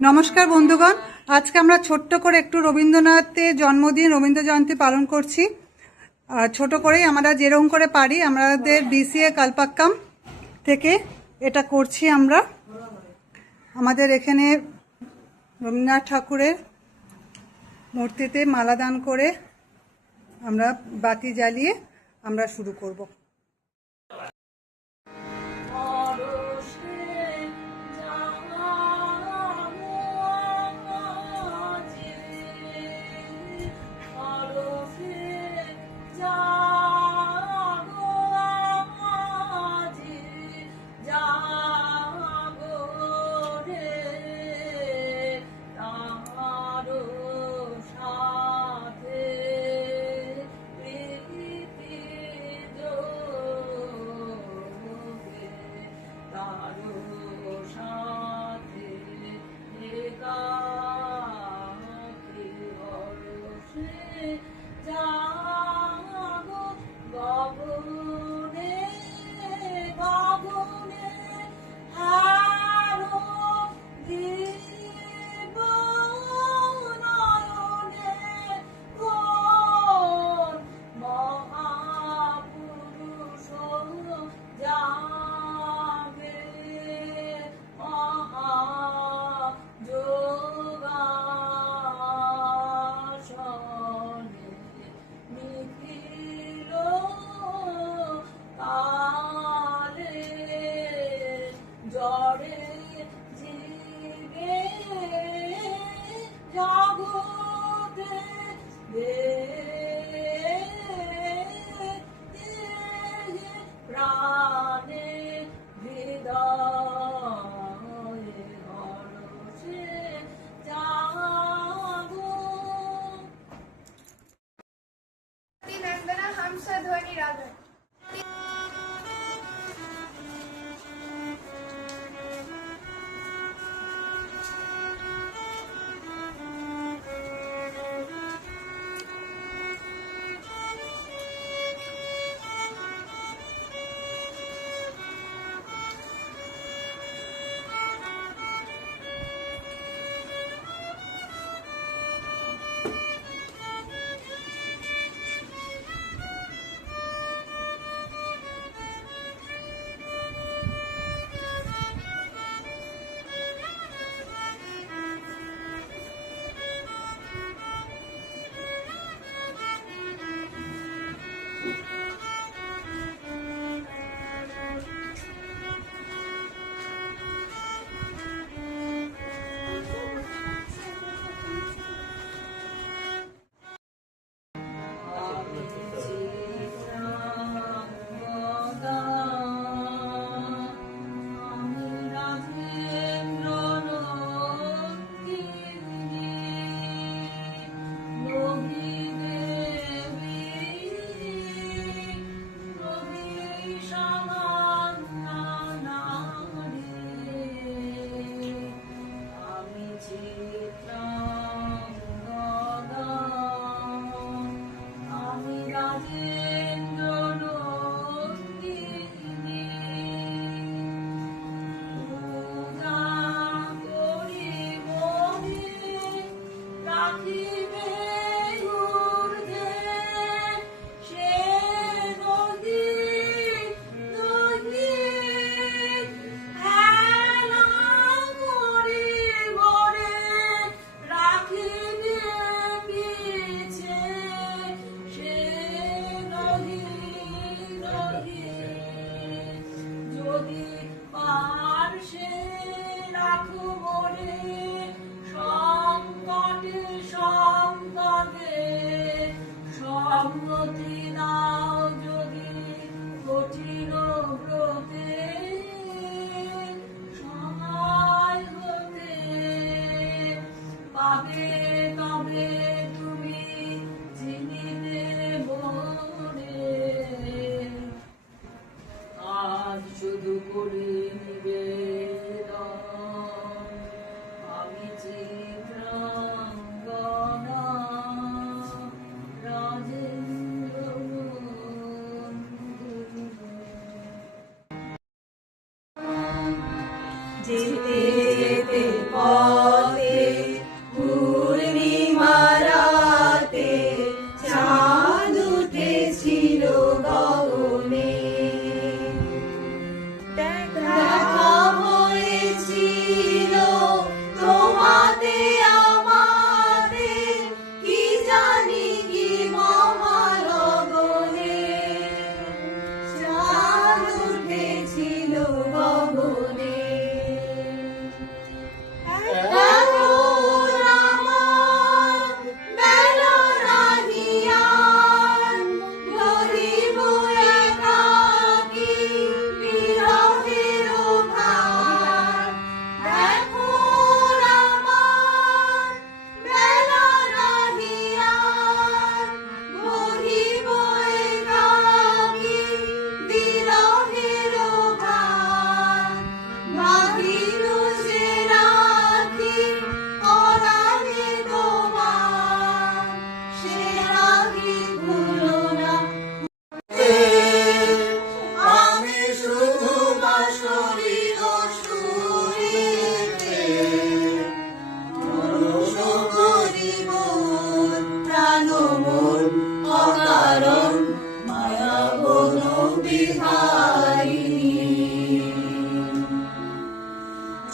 नमस्कार बंधुगण, आज के আমরা ছোট্ট করে একটু রবীন্দ্রনাথের জন্মদিন রবীন্দ্র জয়ন্তী পালন করছি। ছোট করে আমরা যেরকম করে পারি আমাদের বিসিএ কালপাক্কাম থেকে এটা করছি। আমরা আমাদের এখানে রবীন্দ্রনাথ ঠাকুরের মূর্তিতে মালা দান করে আমরা বাতি জ্বালিয়ে আমরা শুরু করব। যেতে যেতে পথ গগনে।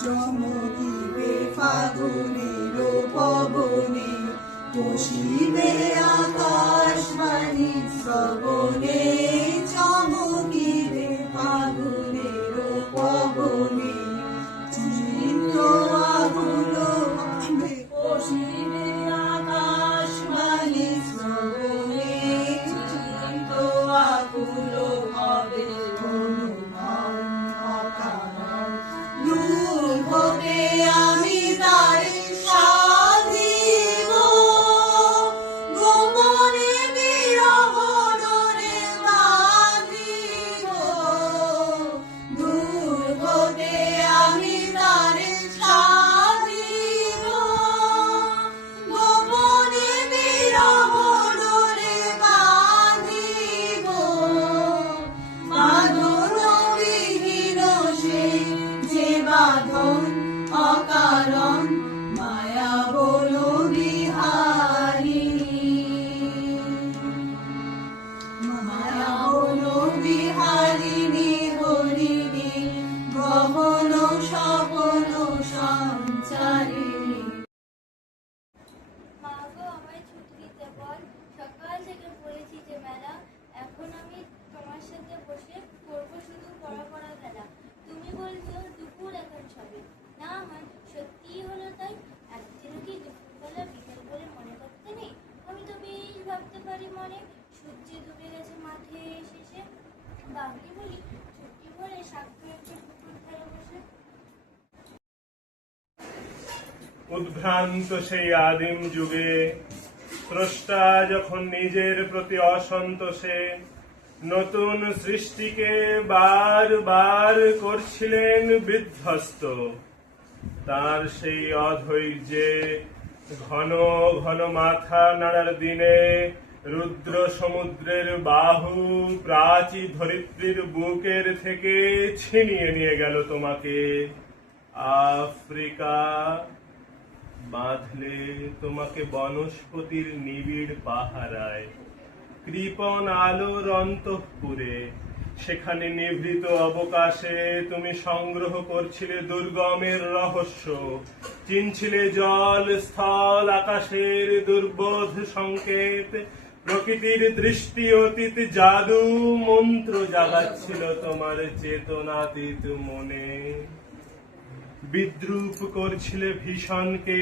চমকিবে ফাগুনের পবনে, বসিবে আকাশবাণী শ্রবণে। চমকিবে ফাগুনের পবনে, চিত্ত আকুল হবে, বসিবে আকাশবাণী শ্রবণে। চিত্ত আকুল হবে, অনুমান অকারণ দুর্ভোগে আমি তারে সাধিব, গোপনে বিরহ ডোরে বাঁধিব। দুর্ভোগে আমি তারে সাধিব, গোপনে বিরহ ডোরে বাঁধিব। বাঁধনবিহীন সে যে বাঁধন অকারণ, মায়া বল বিহারিণী। মায়া বল বিহারিণী হরিণী, গহন স্বপন সঞ্চারিণী। মা গো, আমায় ছুটি দিতে বল, সকাল থেকে পড়েছি যে মেলা। এখন আমি তোমার সাথে বসে করবো শুধু পড়া পড়া খেলা। তুমি বলছো দুপুর এখন সবে, না হয় সত্যিই হলো তাই। একদিনও কি দুপুরবেলা বিকেল বলে মনে করতে নেই? আমি তো বেশ ভাবতে পারি মনে, সূর্য ডুবে গেছে মাঠে শেষে। বাঙালি বলি ছুটি ভরে সাক্ষী একটা পুকুর ধারে বসে। উদ্ভ্রান্ত সেই আদিম যুগে স্রষ্টা যখন নিজের প্রতি অসন্তোষে নতুন সৃষ্টিকে বার করছিলেন বিধ্বস্ত, তার সেই অধৈর্যে ঘন ঘন মাথা নাড়ার দিনে রুদ্র সমুদ্রের বাহু প্রাচী ধরিত্রীর বুকের থেকে ছিনিয়ে নিয়ে গেল তোমাকে আফ্রিকা। বাঁধলে তোমাকে বনস্পতির নিবিড় পাহারায়, কৃপণ আলোর অন্তঃপুরে। সেখানে নিভৃত অবকাশে তুমি সংগ্রহ করছিলে দুর্গমের রহস্য, চিনছিলে জল স্থল আকাশের দুর্বোধ সংকেত। প্রকৃতির দৃষ্টি অতীত জাদু মন্ত্র জাগাচ্ছিল তোমার চেতনাতীত মনে। বিদ্রুপ করছিলে ভীষণকে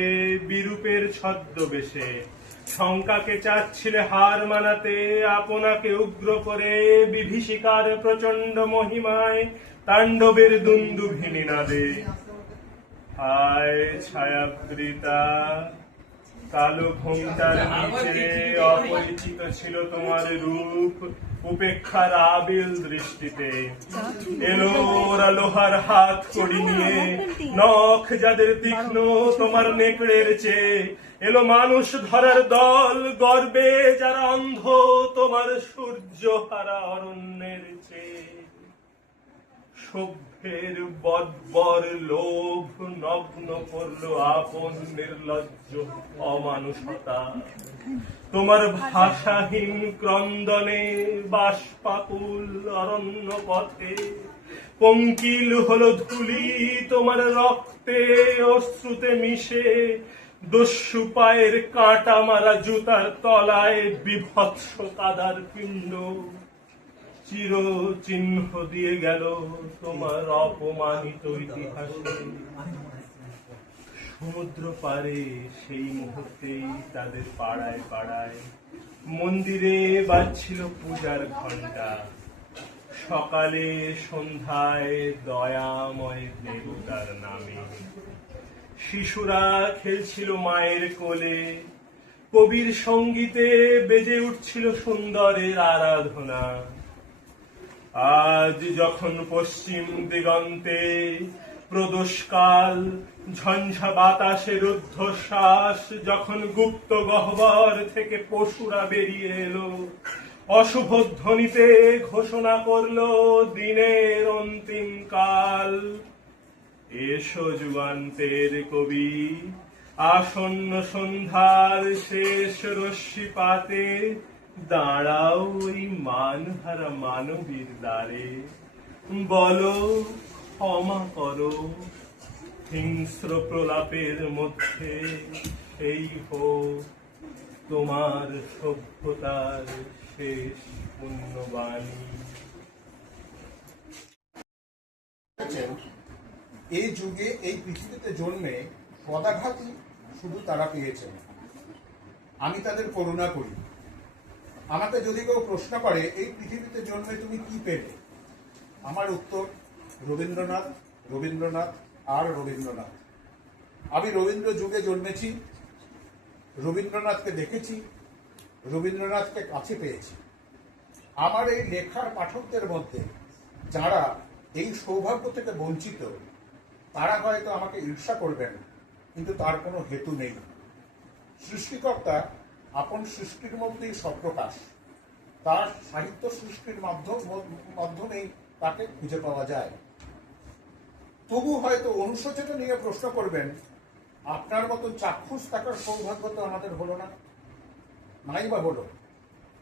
বিরূপের ছদ্মবেশে, শঙ্কাকে চাচ্ছিলে হার মানাতে আপনাকে উগ্র করে। বিভীষিকার প্রচন্ড মহিমায় তাণ্ডবের দুন্দুভিনী নাদে। হায় ছায়াবৃতা, কালো ঘোমটার নিচে অপরিচিত ছিল তোমার রূপ উপেক্ষার আবিল দৃষ্টিতে। এলো ওরা লোহার হাত কড়ি নিয়ে, নখ যাদের তীক্ষ্ণ তোমার নেকড়ের চেয়ে। এলো মানুষ ধরার দল, গর্বে যারা অন্ধ তোমার সূর্য হারা অরণ্যের চেয়ে। সভ্যের বর্বর লোভ নগ্ন করল আপন নির্লজ্জ অমানুষতা। তোমার ভাষাহীন ক্রন্দনে বাষ্পাকুল অরণ্য পথে পঙ্কিল হলো ধুলি তোমার রক্তে অশ্রুতে মিশে। দস্যু পায়ের কাঁটা মারা জুতার তলায় বিভৎস কাদার পিণ্ড। চির চিহ্ন দিয়ে গেল তোমার অপমানিত ইতিহাসে। সমুদ্র পারে সেই মুহূর্তেই তাদের পাড়ায় পাড়ায় মন্দিরে বাজছিল পূজার ঘণ্টা। সকালে সন্ধ্যায় দয়াময় দেবতার নামে শিশুরা খেলছিল মায়ের কোলে। কবির সঙ্গীতে বেজে উঠছিল সুন্দরের আরাধনা। আজ যখন পশ্চিম দিগন্তে প্রদোষকাল, ঝঞ্ঝা বাতাসের ঊর্ধ্বশ্বাস, যখন গুপ্ত গহ্বর থেকে পশুরা বেরিয়ে এলো, অশুভ ধ্বনিতে ঘোষণা করলো দিনের অন্তিম কাল। এসো যুগান্তের কবি, আসন্ন সন্ধ্যার শেষ রশ্মিপাতে দাঁড়াও ওই মানহারা মানবীর দ্বারে। বলো ক্ষমা করো, হিংস্র প্রলাপের মধ্যে এই হোক তোমার সভ্যতার শেষ পুণ্যবাণী। এই যুগে এই পৃথিবীতে জন্মে পদাঘাতই শুধু তারা পেয়েছেন। আমি তাদের করুণা করি। আমাকে যদি কেউ প্রশ্ন করে এই পৃথিবীতে জন্মে তুমি কি পেলে, আমার উত্তর রবীন্দ্রনাথ, রবীন্দ্রনাথ আর রবীন্দ্রনাথ। আমি রবীন্দ্র যুগে জন্মেছি, রবীন্দ্রনাথকে দেখেছি, রবীন্দ্রনাথকে কাছে পেয়েছি। আমার এই লেখার পাঠকদের মধ্যে যারা এই সৌভাগ্য থেকে বঞ্চিত, তারা হয়তো আমাকে ঈর্ষা করবেন, কিন্তু তার কোনো হেতু নেই। সৃষ্টিকর্তা আপন সৃষ্টির মধ্যেই সপ্রকাশ। তার সাহিত্য সৃষ্টির মাধ্যমেই তাকে খুঁজে পাওয়া যায়। তবু হয়তো অনুশোচনা নিয়ে প্রশ্ন করবেন, আপনার মতো চাক্ষুষ থাকার সৌভাগ্য তো আমাদের হলো না। নাই বা হলো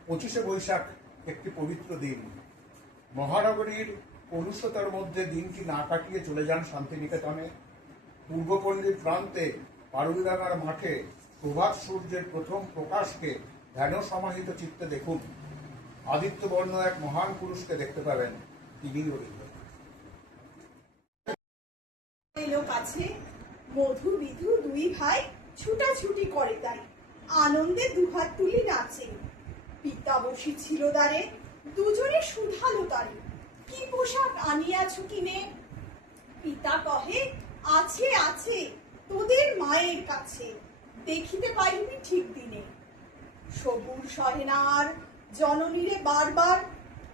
25শে বৈশাখ একটি পবিত্র দিন। মহানগরীর কলুষতার মধ্যে দিনটি না কাটিয়ে চলে যান শান্তিনিকেতনে। পূর্বপল্লীর প্রান্তে পারুলডাঙ্গার মাঠে প্রভাত সূর্যের প্রথম প্রকাশকে ধ্যান সমাহিত চিত্তে দেখুন। আদিত্যবর্ণ এক মহান পুরুষকে দেখতে পাবেন, তিনি এলো কাছে, মধু বিধু দুই ভাই ছুটাছুটি করে তাই, আনন্দে দুহাত তুলি নাচে। পিতা বসি ছিল দ্বারে, দুজনে শুধালো তারে, কি পোশাক আনিয়াছ কিনে? পিতা কহে, আছে আছে তোদের মায়ের কাছে, দেখিতে পাইবি ঠিক দিনে। সবুর সহে না আর, জননীরে বারবার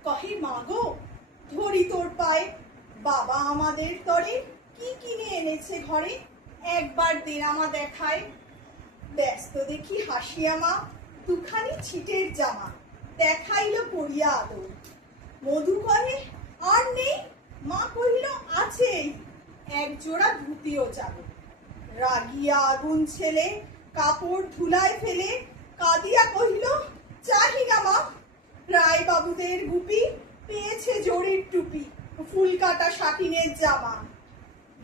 কহে, মাগো ধরি তোর পায়ে, বাবা আমাদের তরে কি কিনে এনেছে ঘরে, একবার দেনামা দেখায়। ব্যস্ত দেখি হাসিয়া মা, দুখানি ছিটের জামা দেখাইল পরিয়া আদর। মধু কহে, আর নেই? মা কহিল, আছেই, এক জোড়া ধুতিও চাদর। রাগিয়া আগুন ছেলে কাপড় ধুলায় ফেলে কাঁদিয়া কহিল, চাহি না মা, রায় বাবুদের গুপি পেয়েছে জরির টুপি, ফুল কাটা সাটিনের জামা।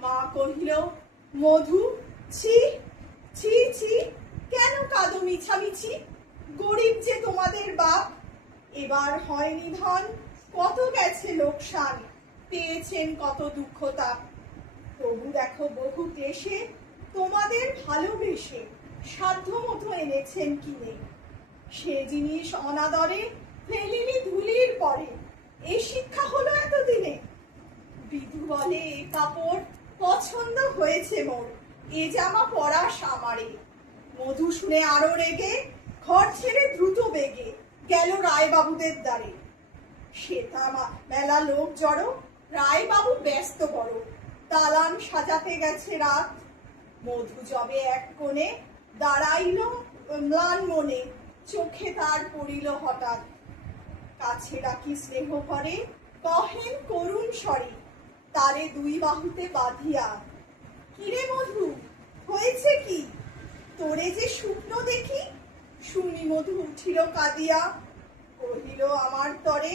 মা কহিল, মধু ছি ছি ছি, কেন কাঁদো মিছামিছি? গরিব যে তোমাদের বাপ, এবার হয়নি ধন, কত গেছে লোকসান, পেয়েছেন কত দুঃখ তাপ। তবু দেখো বহু ক্লেশে তোমাদের ভালোবেসে সাধ্য মতো এনেছেন কিনে। সে জিনিস অনাদরে ফেলিনি ধুলির পরে, এ শিক্ষা হলো এতদিনে। বিধু বলে, এ কাপড় পছন্দ হয়েছে মোর, এ জামা পরা সামারে। মধু শুনে আরো রেগে ঘর ছেড়ে দ্রুত বেগে গেল রায়বাবুদের দ্বারে। শ্বেতা মেলা লোক জড়ো, রায়বাবু ব্যস্ত বড়, দালান সাজাতে গেছে রাত। মধু যবে এক কোণে দাঁড়াইল ম্লান মনে, চোখে তার পড়িল হঠাৎ। কাছে ডাকি স্নেহ করে কহেন করুণ স্বরে, তারে দুই বাহুতে বাঁধিয়া, কিরে মধু হয়েছে কি? তোরে যে শুকনো দেখি। শুনি মধু উঠিল কাঁদিয়া, কহিল, আমার তরে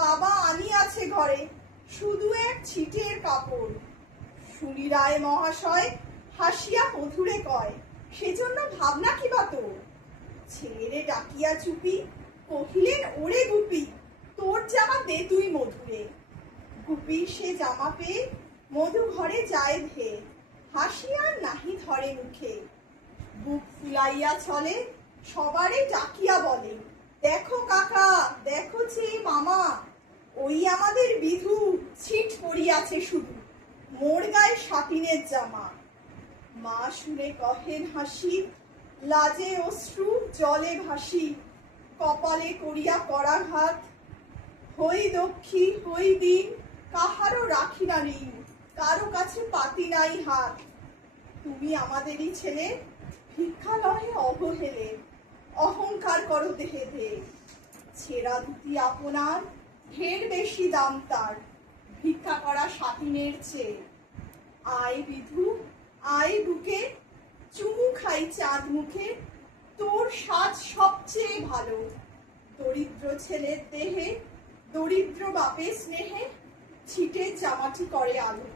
বাবা আনিয়াছে ঘরে শুধু এক ছিটের কাপড়। শুনি রায় মহাশয় হাসিয়া মধুরে কয়, সেজন্য ভাবনা কি বা তোর? ছেলেরে ডাকিয়া চুপি কহিলেন, ওরে গুপি তোর জামা দে তুই মধুরে। গুপি সে জামা পেয়ে মধু ঘরে যায় ধে, হাসি আর নাহি ধরে মুখে। বুক ফুলাইয়া চলে, সবারে ডাকিয়া বলে, দেখো কাকা, দেখো চেয়ে মামা, ওই আমাদের বিধু ছিট পড়িয়াছে শুধু, মোর গায়ে সাটিনের জামা। মা শুনে কহেন হাসি, লাজে অশ্রু জলে ভাসি, কপালে করিয়া পরাঘাত, হই দক্ষী হই দিন, কাহারও রাখি না ঋণ, কারো কাছে পাতি নাই হাত। তুমি আমাদেরই ছেলে, ভিক্ষা লহে অবহেলে, অহংকার করো দেহে দে। ছেঁড়া ধুতি আপনার, ঢের বেশি দাম তার, ভিক্ষা করা সাতিনের চেয়ে। আয় বিধু আয় বুকে, চুমু খাই চাঁদ মুখে, তোর সাজ সবচেয়ে ভালো। দরিদ্র ছেলের দেহে, দরিদ্র বাপের স্নেহে, ছিটে জামাটি করে আলো।